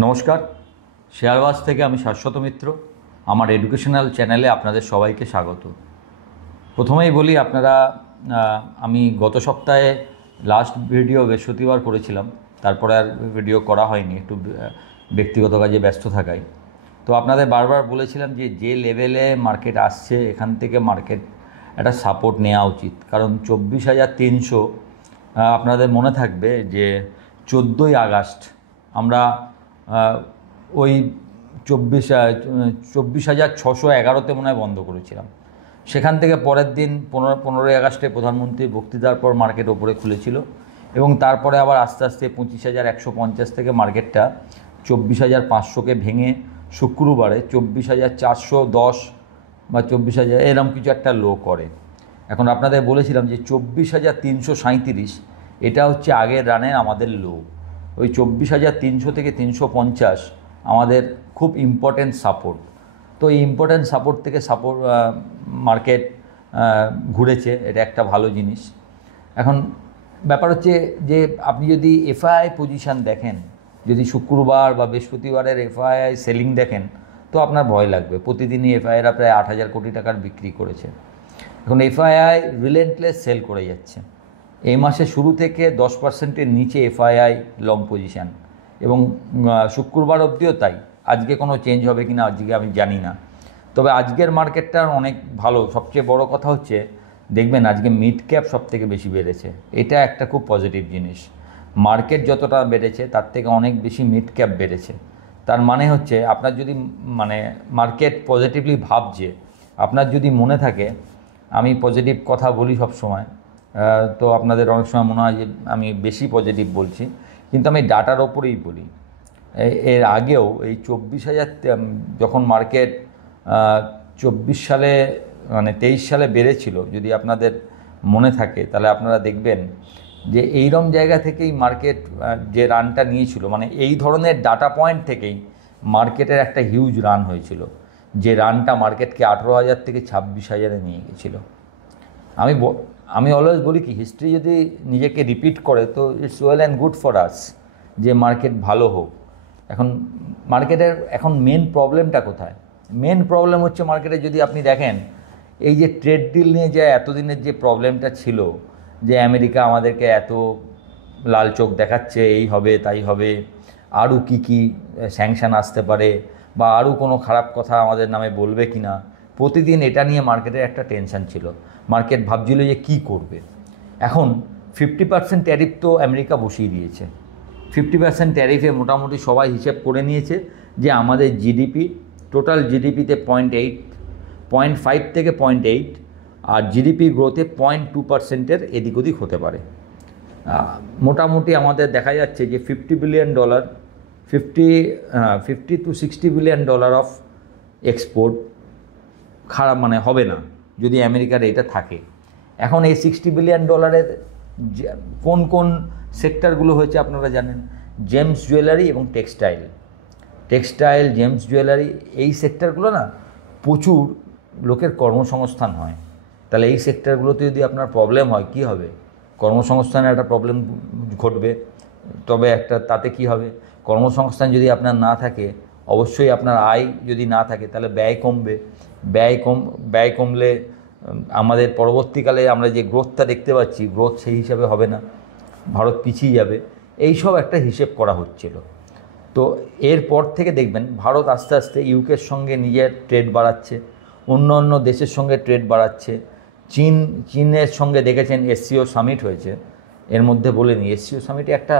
নমস্কার, শেয়ারবাজ থেকে আমি শাশ্বত মিত্র। আমার এডুকেশনাল চ্যানেলে আপনাদের সবাইকে স্বাগত। প্রথমেই বলি, আমি গত সপ্তাহে লাস্ট ভিডিও বৃহস্পতিবার করেছিলাম, তারপরে আর ভিডিও করা হয়নি, একটু ব্যক্তিগত কাজে ব্যস্ত থাকায়। তো আপনাদের বারবার বলেছিলাম যে লেভেলে মার্কেট আসছে, এখান থেকে মার্কেট একটা সাপোর্ট নেওয়া উচিত, কারণ 24,300 আপনাদের মনে থাকবে যে 14ই আগস্ট আমরা ওই 24,611তে মনে হয় বন্ধ করেছিলাম। সেখান থেকে পরের দিন 15ই আগস্টে প্রধানমন্ত্রীর বক্তৃতার পর মার্কেট ওপরে খুলেছিল, এবং তারপরে আবার আস্তে আস্তে 25,150 থেকে মার্কেটটা 24,500কে ভেঙে শুক্রবারে 24,410 বা 24,000 এরকম কিছু একটা লো করে। এখন আপনাদের বলেছিলাম যে 24,337 এটা হচ্ছে আগের রানের আমাদের লো। ওই 24,300 থেকে 350 আমাদের খুব ইম্পর্ট্যান্ট সাপোর্ট। তো এই ইম্পর্ট্যান্ট সাপোর্ট থেকে মার্কেট ঘুরেছে, এটা একটা ভালো জিনিস। এখন ব্যাপার হচ্ছে যে আপনি যদি এফআইআই পজিশান দেখেন, যদি শুক্রবার বা বৃহস্পতিবারের এফআইআই সেলিং দেখেন, তো আপনার ভয় লাগবে। প্রতিদিনই এফআইআইরা প্রায় 8,000 কোটি টাকার বিক্রি করেছে। এখন এফআইআই রিলেন্টলেস সেল করে যাচ্ছে। এই মাসে শুরু থেকে 10%-এর নিচে এফআইআই লং পজিশান, এবং শুক্রবার অবধিও তাই। আজকে কোনো চেঞ্জ হবে কি না আজকে আমি জানি না, তবে আজকের মার্কেটটা অনেক ভালো। সবচেয়ে বড় কথা হচ্ছে, দেখবেন আজকে মিড ক্যাপ সব থেকে বেশি বেড়েছে। এটা একটা খুব পজিটিভ জিনিস। মার্কেট যতটা বেড়েছে তার থেকে অনেক বেশি মিড ক্যাপ বেড়েছে। তার মানে হচ্ছে আপনার যদি মার্কেট পজিটিভলি ভাবছে, আপনার যদি মনে থাকে, আমি পজিটিভ কথা বলি সব সময়, তো আপনাদের অনেক সময় মনে হয় যে আমি বেশি পজিটিভ বলছি, কিন্তু আমি ডাটার ওপরেই বলি। এর আগেও এই 24,000 যখন মার্কেট 24 সালে 23 সালে বেড়েছিল, যদি আপনাদের মনে থাকে, তাহলে আপনারা দেখবেন যে এইরকম জায়গা থেকেই মার্কেট যে রানটা নিয়েছিল, এই ধরনের ডাটা পয়েন্ট থেকেই মার্কেটের একটা হিউজ রান হয়েছিল, যে রানটা মার্কেটকে 18,000 থেকে 26,000-এ নিয়ে গেছিলো। আমি অলওয়েজ বলি কি, হিস্ট্রি যদি নিজেকে রিপিট করে তো it's well and good for us, যে মার্কেট ভালো হোক। মার্কেটের এখন মেন প্রবলেমটা কোথায়? মেন প্রবলেম হচ্ছে মার্কেটে যদি আপনি দেখেন, এই যে ট্রেড ডিল নিয়ে যে এতদিনের যে প্রবলেমটা ছিল, যে আমেরিকা আমাদেরকে এত লাল চোখ দেখাচ্ছে, এই হবে তাই হবে, আরও কী স্যাংশন আসতে পারে, বা আরও কোনো খারাপ কথা আমাদের নামে বলবে কি না, প্রতিদিন এটা নিয়ে মার্কেটের একটা টেনশন ছিল। মার্কেট ভাবছিল যে কী করবে। এখন 50% ট্যারিফ তো আমেরিকা বসিয়ে দিয়েছে। 50% ট্যারিফে মোটামুটি সবাই হিসেব করে নিয়েছে যে আমাদের জিডিপি, টোটাল জিডিপিতে 0.5 থেকে 0.8, আর জিডিপি গ্রোথে 0.2%-এর এদিক ওদিক হতে পারে। মোটামুটি আমাদের দেখা যাচ্ছে যে $50 billion, 50 to 60 billion dollar of export খারাপ হবে না যদি আমেরিকার এটা থাকে। এখন এই $60 বিলিয়ন কোন কোন সেক্টরগুলো হয়েছে আপনারা জানেন? জেমস জুয়েলারি এবং টেক্সটাইল, জেমস জুয়েলারি, এই সেক্টরগুলো না প্রচুর লোকের কর্মসংস্থান হয়। তাহলে এই সেক্টরগুলোতে যদি আপনার প্রবলেম হয়, কি হবে? কর্মসংস্থানের একটা প্রবলেম ঘটবে। তবে তাতে কি হবে? কর্মসংস্থান যদি আপনার না থাকে, অবশ্যই আপনার আয় যদি না থাকে, তাহলে ব্যয় কমবে। ব্যয় কমলে আমাদের পরবর্তীকালে আমরা যে গ্রোথটা দেখতে পাচ্ছি, গ্রোথ সেই হিসাবে হবে না, ভারত পিছিয়ে যাবে। এই সব একটা হিসেব করা হচ্ছিল। তো এরপর থেকে দেখবেন ভারত আস্তে আস্তে ইউকের সঙ্গে নিজের ট্রেড বাড়াচ্ছে, অন্য দেশের সঙ্গে ট্রেড বাড়াচ্ছে। চীনের সঙ্গে দেখেছেন এসসিও সামিট হয়েছে, এর মধ্যে বলে নিই, এসসিও সামিটে একটা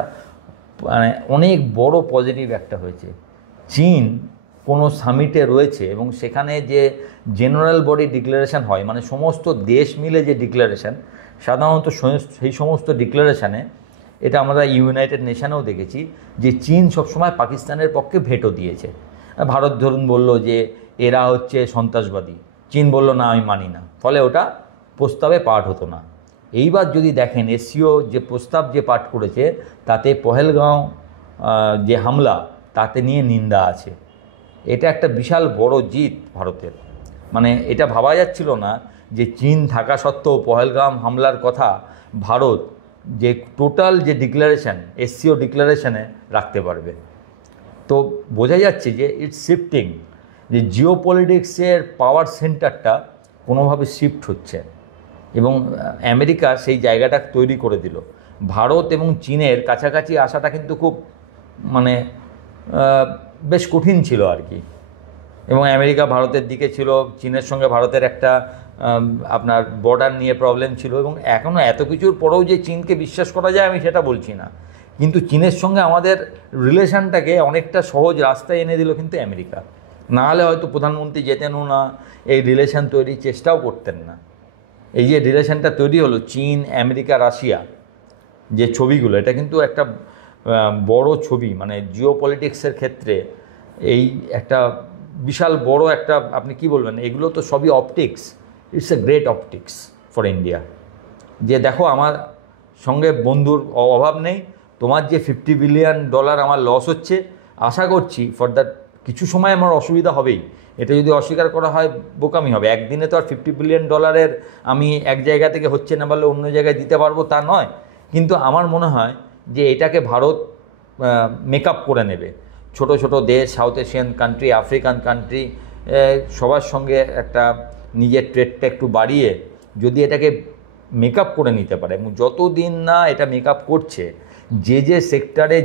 অনেক বড় পজিটিভ একটা হয়েছে। চীন কোনো সামিটে রয়েছে, এবং সেখানে যে জেনারেল বডি ডিক্লারেশন হয়, সমস্ত দেশ মিলে যে ডিক্লারেশন, সাধারণত সেই সমস্ত ডিক্লারেশানে, এটা আমরা ইউনাইটেড নেশনেও দেখেছি, যে চীন সবসময় পাকিস্তানের পক্ষে ভেটো দিয়েছে। ভারত ধরুন বলল যে এরা হচ্ছে সন্ত্রাসবাদী, চীন বলল না আমি মানি না, ফলে ওটা প্রস্তাবে পাঠ হতো না। এইবার যদি দেখেন এসসিও যে প্রস্তাব যে পাঠ করেছে, তাতে পহেলগাঁও যে হামলা, তাতে নিয়ে নিন্দা আছে। এটা একটা বিশাল বড় জিত ভারতের। এটা ভাবা যাচ্ছিল না যে চীন থাকা সত্ত্বেও পহেলগাঁও হামলার কথা ভারত যে টোটাল যে ডিক্লারেশন, এসসিও ডিক্লারেশনে রাখতে পারবে। তো বোঝা যাচ্ছে যে ইটস শিফটিং, যে জিও পলিটিক্সের পাওয়ার সেন্টারটা কোনোভাবে শিফট হচ্ছে এবং আমেরিকা সেই জায়গাটা তৈরি করে দিল। ভারত এবং চীনের কাছাকাছি আসাটা কিন্তু খুব মানে বেশ কঠিন ছিল আর কি। এবং আমেরিকা ভারতের দিকে ছিল, চীনের সঙ্গে ভারতের একটা আপনার বর্ডার নিয়ে প্রবলেম ছিল, এবং এখনও এত কিছুর পরেও যে চীনকে বিশ্বাস করা যায় আমি সেটা বলছি না, কিন্তু চীনের সঙ্গে আমাদের রিলেশনটাকে অনেকটা সহজ রাস্তায় এনে দিল কিন্তু আমেরিকা। না হলে হয়তো প্রধানমন্ত্রী যেতেনও না, এই রিলেশন তৈরির চেষ্টাও করতেন না। এই যে রিলেশনটা তৈরি হলো চীন, আমেরিকা, রাশিয়া, যে ছবিগুলো, এটা কিন্তু একটা বড় ছবি, মানে জিও পলিটিক্সের ক্ষেত্রে এই একটা বিশাল বড় একটা, আপনি কি বলবেন, এগুলো তো সবই optics. It's a great optics for India, যে দেখো আমার সঙ্গে বন্ধুর অভাব নেই, তোমার যে $50 বিলিয়ন আমার লস হচ্ছে, আশা করছি ফর দ্যাট কিছু সময় আমার অসুবিধা হবেই, এটা যদি অস্বীকার করা হয় বোকামি হবে। একদিনে তো আর $50 বিলিয়ন আমি এক জায়গা থেকে হচ্ছে না বলে অন্য জায়গায় দিতে পারবো তা নয়, কিন্তু আমার মনে হয় যে এটাকে ভারত মেকআপ করে নেবে। ছোট ছোট দেশ, south Asian country, African country, সবার সঙ্গে একটা নিজের ট্রেডটা একটু বাড়িয়ে যদি এটাকে মেকআপ করে নিতে পারে, এবং যতদিন না এটা মেকআপ করছে, যে যে সেক্টরে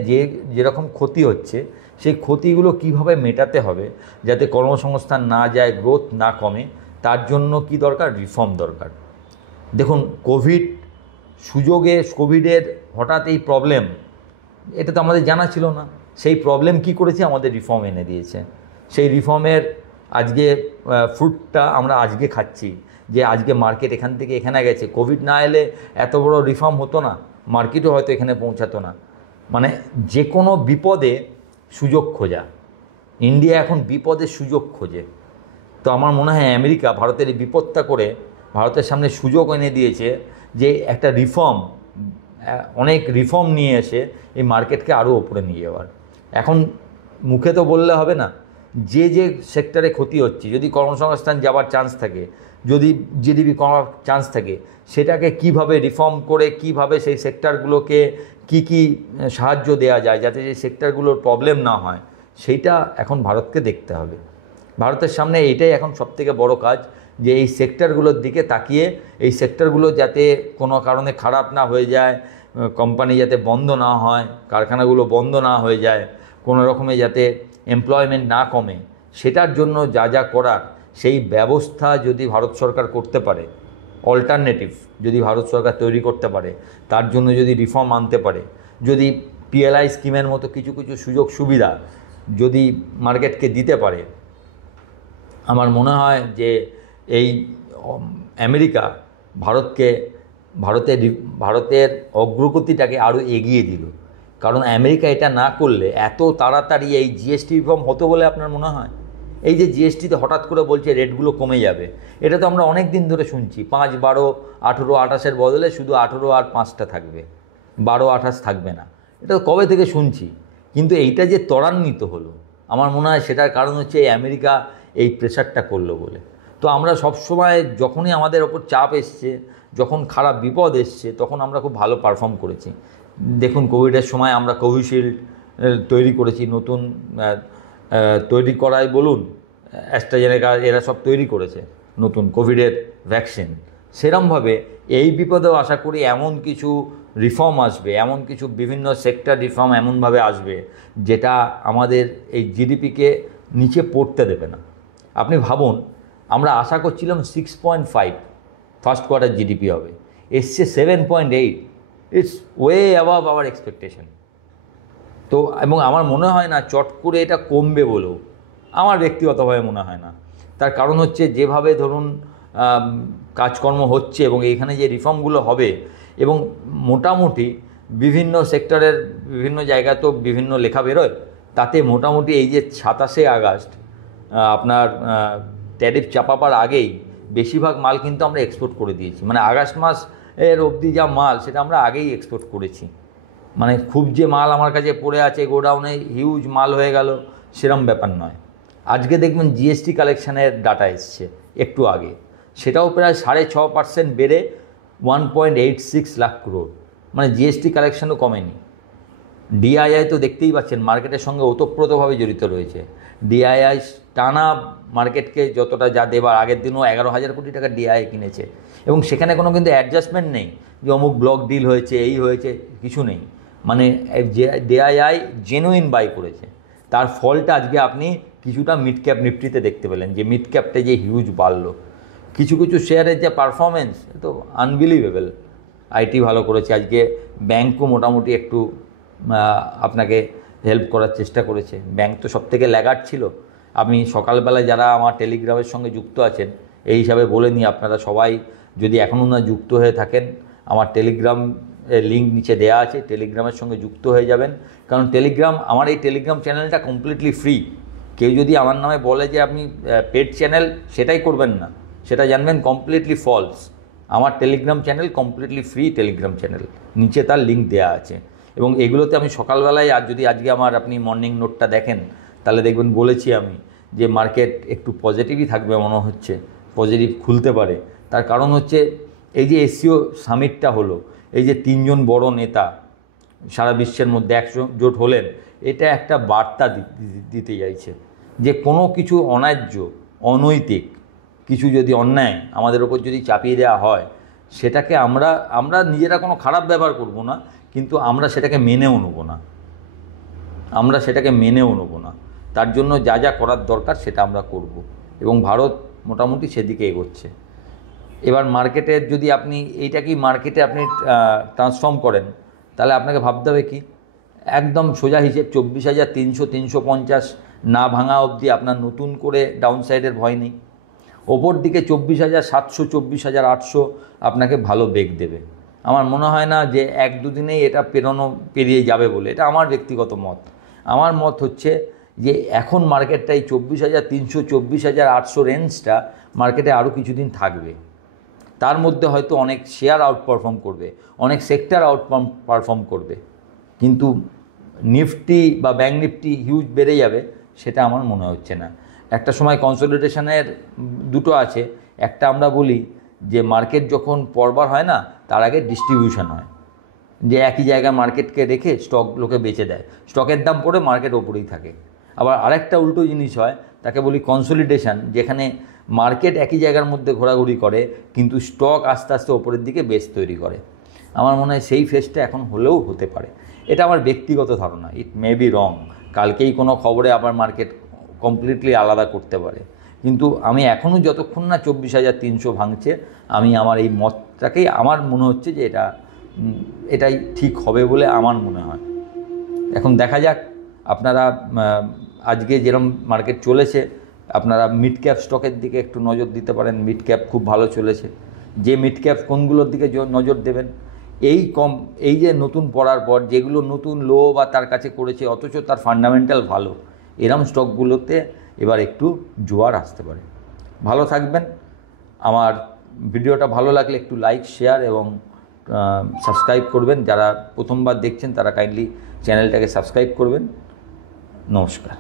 যেরকম ক্ষতি হচ্ছে সেই ক্ষতিগুলো কিভাবে মেটাতে হবে যাতে কর্মসংস্থান না যায়, গ্রোথ না কমে, তার জন্য কি দরকার? রিফর্ম দরকার। দেখুন কোভিডের হঠাৎ এই প্রবলেম, এটা তো আমাদের জানা ছিল না। সেই প্রবলেম কি করেছে? আমাদের রিফর্ম এনে দিয়েছে। সেই রিফর্মের আজকে ফ্রুটটা আমরা আজকে খাচ্ছি, যে আজকে মার্কেট এখান থেকে এখানে গেছে। কোভিড না এলে এত বড় রিফর্ম হতো না, মার্কেটও হয়তো এখানে পৌঁছাতো না। মানে যে কোনো বিপদে সুযোগ খোঁজা, ইন্ডিয়া এখন বিপদে সুযোগ খোঁজে। তো আমার মনে হয় আমেরিকা ভারতের এই বিপদটা করে ভারতের সামনে সুযোগ এনে দিয়েছে, যে একটা রিফর্ম, অনেক রিফর্ম নিয়ে এসে এই মার্কেটকে আরও ওপরে নিয়ে যাওয়ার। এখন মুখে তো বললে হবে না, যে যে সেক্টরে ক্ষতি হচ্ছে, যদি কর্মসংস্থান যাওয়ার চান্স থাকে, যদি জিডিপি কমার চান্স থাকে, সেটাকে কিভাবে রিফর্ম করে কিভাবে সেই সেক্টরগুলোকে কি সাহায্য দেওয়া যায় যাতে সেই সেক্টরগুলোর প্রবলেম না হয়, সেইটা এখন ভারতকে দেখতে হবে। ভারতের সামনে এইটাই এখন সবথেকে বড় কাজ, যে এই সেক্টরগুলোর দিকে তাকিয়ে এই সেক্টরগুলো যাতে কোনো কারণে খারাপ না হয়ে যায়, কোম্পানি যাতে বন্ধ না হয়, কারখানাগুলো বন্ধ না হয়ে যায়, কোনো রকমে যাতে এমপ্লয়মেন্ট না কমে, সেটার জন্য যা যা করার সেই ব্যবস্থা যদি ভারত সরকার করতে পারে, অল্টারনেটিভ যদি ভারত সরকার তৈরি করতে পারে, তার জন্য যদি রিফর্ম আনতে পারে, যদি পিএলআই স্কিমের মতো কিছু কিছু সুযোগ সুবিধা যদি মার্কেটকে দিতে পারে, আমার মনে হয় যে এই আমেরিকা ভারতের অগ্রগতিটাকে আরও এগিয়ে দিল। কারণ আমেরিকা এটা না করলে এত তাড়াতাড়ি এই জিএসটি রিফর্ম হতো বলে আপনার মনে হয়? এই যে জিএসটিতে হঠাৎ করে বলছে রেটগুলো কমে যাবে, এটা তো আমরা অনেক দিন ধরে শুনছি। 5, 12, 18, 28-এর বদলে শুধু 18 আর 5টা থাকবে, 12, 28 থাকবে না। এটা কবে থেকে শুনছি, কিন্তু এইটা যে ত্বরান্বিত হলো, আমার মনে হয় সেটার কারণ হচ্ছে এই আমেরিকা এই প্রেশারটা করলো বলে। তো আমরা সবসময় যখনই আমাদের ওপর চাপ এসছে, যখন খারাপ বিপদ এসছে, তখন আমরা খুব ভালো পারফর্ম করেছি। দেখুন কোভিডের সময় আমরা কোভিশিল্ড তৈরি করেছি, নতুন তৈরি করাই বলুন, অ্যাস্ট্রাজেনেকা এরা সব তৈরি করেছে নতুন কোভিডের ভ্যাকসিন। সেরমভাবে এই বিপদেও আশা করি এমন কিছু রিফর্ম আসবে, এমন কিছু বিভিন্ন সেক্টর রিফর্ম এমনভাবে আসবে যেটা আমাদের এই জিডিপিকে নিচে পড়তে দেবে না। আপনি ভাবুন, আমরা আশা করছিলাম 6.5 ফার্স্ট কোয়ার্টার জিডিপি হবে, এসছে 7.8। It's way above our expectation. তো এবং আমার মনে হয় না চট করে এটা কমবে বলেও, আমার ব্যক্তিগতভাবে মনে হয় না। তার কারণ হচ্ছে যেভাবে ধরুন কাজকর্ম হচ্ছে এবং এইখানে যে রিফর্মগুলো হবে, এবং মোটামুটি বিভিন্ন সেক্টরের বিভিন্ন জায়গায় তো বিভিন্ন লেখা বেরোয়, তাতে মোটামুটি এই যে 27শে আগস্ট আপনার ট্যারিফ চাপাবার আগেই বেশিরভাগ মাল কিন্তু আমরা এক্সপোর্ট করে দিয়েছি। মানে আগস্ট মাস এর অবধি যা মাল সেটা আমরা আগেই এক্সপোর্ট করেছি। মানে খুব যে মাল আমার কাছে পড়ে আছে গোডাউনে, হিউজ মাল হয়ে গেল, সেরম ব্যাপার নয়। আজকে দেখবেন জিএসটি কালেকশানের ডাটা এসছে একটু আগে, সেটাও প্রায় 6.5% বেড়ে 1.86 লাখ crore, মানে জিএসটি কালেকশানও কমেনি। ডিআইআই তো দেখতেই পাচ্ছেন মার্কেটের সঙ্গে ওতপ্রোতভাবে জড়িত রয়েছে। ডিআইআই টানা মার্কেটকে যতটা যা দেবার, আগের দিনও 11,000 কোটি টাকা ডিআইআই কিনেছে, এবং সেখানে কোনো কিন্তু অ্যাডজাস্টমেন্ট নেই যে অমুক ব্লক ডিল হয়েছে, এই হয়েছে, কিছু নেই। মানে ডিআইআই জেনুইন বাই করেছে, তার ফলটা আজকে আপনি কিছুটা মিড ক্যাপ নিফটিতে দেখতে পেলেন, যে মিড ক্যাপটা যে হিউজ বাড়লো। কিছু কিছু শেয়ারের যে পারফরমেন্স তো আনবিলিভেবল। আইটি ভালো করেছে, আজকে ব্যাঙ্কও মোটামুটি একটু আপনাকে হেল্প করার চেষ্টা করেছে। ব্যাঙ্ক তো সবথেকে ল্যাগার্ড ছিল। আমি সকালবেলায় যারা আমার টেলিগ্রামের সঙ্গে যুক্ত আছেন, এই হিসাবে বলে নিই, আপনারা সবাই যদি এখনও না যুক্ত হয়ে থাকেন, আমার টেলিগ্রাম লিঙ্ক নিচে দেওয়া আছে, টেলিগ্রামের সঙ্গে যুক্ত হয়ে যাবেন। কারণ আমার এই টেলিগ্রাম চ্যানেলটা কমপ্লিটলি ফ্রি। কেউ যদি আমার নামে বলে যে আপনি পেড চ্যানেল, সেটাই করবেন না, সেটা জানবেন কমপ্লিটলি ফলস। আমার Telegram channel completely free Telegram channel, নিচে তার লিঙ্ক দেওয়া আছে। এবং এগুলোতে আমি সকালবেলায়, আর যদি আজকে আমার আপনি মর্নিং নোটটা দেখেন, তাহলে দেখবেন বলেছি আমি যে মার্কেট একটু পজিটিভই থাকবে মনে হচ্ছে, পজিটিভ খুলতে পারে। তার কারণ হচ্ছে এই যে এসসিও সামিটটা হলো, এই যে 3 জন বড় নেতা সারা বিশ্বের মধ্যে একজোট হলেন, এটা একটা বার্তা দিতে চাইছে যে কোনো কিছু অন্যায্য, অনৈতিক কিছু যদি অন্যায় আমাদের ওপর যদি চাপিয়ে দেওয়া হয়, সেটাকে আমরা নিজেরা কোনো খারাপ ব্যবহার করব না, কিন্তু আমরা সেটাকে মেনেও নেব না। তার জন্য যা যা করার দরকার সেটা আমরা করব, এবং ভারত মোটামুটি সেদিকে এগোচ্ছে। এবার মার্কেটের যদি আপনি এইটাকেই মার্কেটে আপনি ট্রান্সফর্ম করেন, তাহলে আপনাকে ভাবতে হবে কি, একদম সোজা হিসেব 24,300 350 না ভাঙা অবধি আপনার নতুন করে ডাউনসাইডের ভয় নেই। ওপর দিকে 24,700 24,800 আপনাকে ভালো বেগ দেবে। আমার মনে হয় না যে 1-2 দিনেই এটা পেরিয়ে যাবে বলে, এটা আমার ব্যক্তিগত মত। আমার মত হচ্ছে যে এখন মার্কেটটাই 24,300 24,800 রেঞ্জটা মার্কেটে আরও কিছুদিন থাকবে। তার মধ্যে হয়তো অনেক শেয়ার আউটপারফর্ম করবে, অনেক সেক্টর পারফর্ম করবে, কিন্তু নিফটি বা ব্যাঙ্ক নিফটি হিউজ বেড়ে যাবে সেটা আমার মনে হচ্ছে না। একটা সময় কনসলিডেশনের দুটো আছে, একটা আমরা বলি যে মার্কেট যখন পরবার হয় না, তার আগে ডিস্ট্রিবিউশন হয়, যে একই জায়গায় মার্কেটকে রেখে স্টক লোকে বেচে দেয়, স্টকের দাম পড়ে মার্কেট ওপরেই থাকে। আবার আরেকটা উল্টো জিনিস হয়, তাকে বলি কনসলিডেশন, যেখানে মার্কেট একই জায়গার মধ্যে ঘোরাঘুরি করে কিন্তু স্টক আস্তে আস্তে ওপরের দিকে বেস তৈরি করে। আমার মনে হয় সেই ফেজটা এখন হলেও হতে পারে, এটা আমার ব্যক্তিগত ধারণা। ইট মে বি রং, কালকেই কোনো খবরে আবার মার্কেট কমপ্লিটলি আলাদা করতে পারে, কিন্তু আমি এখনও যতক্ষণ না 24,300 ভাঙছে, আমি আমার এই মতটাকেই, আমার মনে হচ্ছে যে এটাই ঠিক হবে বলে আমার মনে হয়। এখন দেখা যাক, আপনারা আজকে যেরকম মার্কেট চলেছে, আপনারা মিড ক্যাপ স্টকের দিকে একটু নজর দিতে পারেন। মিড ক্যাপ খুব ভালো চলেছে। যে মিড ক্যাপ কোনগুলোর দিকে নজর দেবেন, এই যে নতুন পড়ার পর যেগুলো নতুন লো বা তার কাছে করেছে অথচ তার ফান্ডামেন্টাল ভালো, এরম স্টকগুলোতে এবার একটু জোয়ার আসতে পারে। ভালো থাকবেন। আমার ভিডিওটা ভালো লাগলে একটু লাইক, শেয়ার এবং সাবস্ক্রাইব করবেন। যারা প্রথমবার দেখছেন তারা কাইন্ডলি চ্যানেলটাকে সাবস্ক্রাইব করবেন। নমস্কার।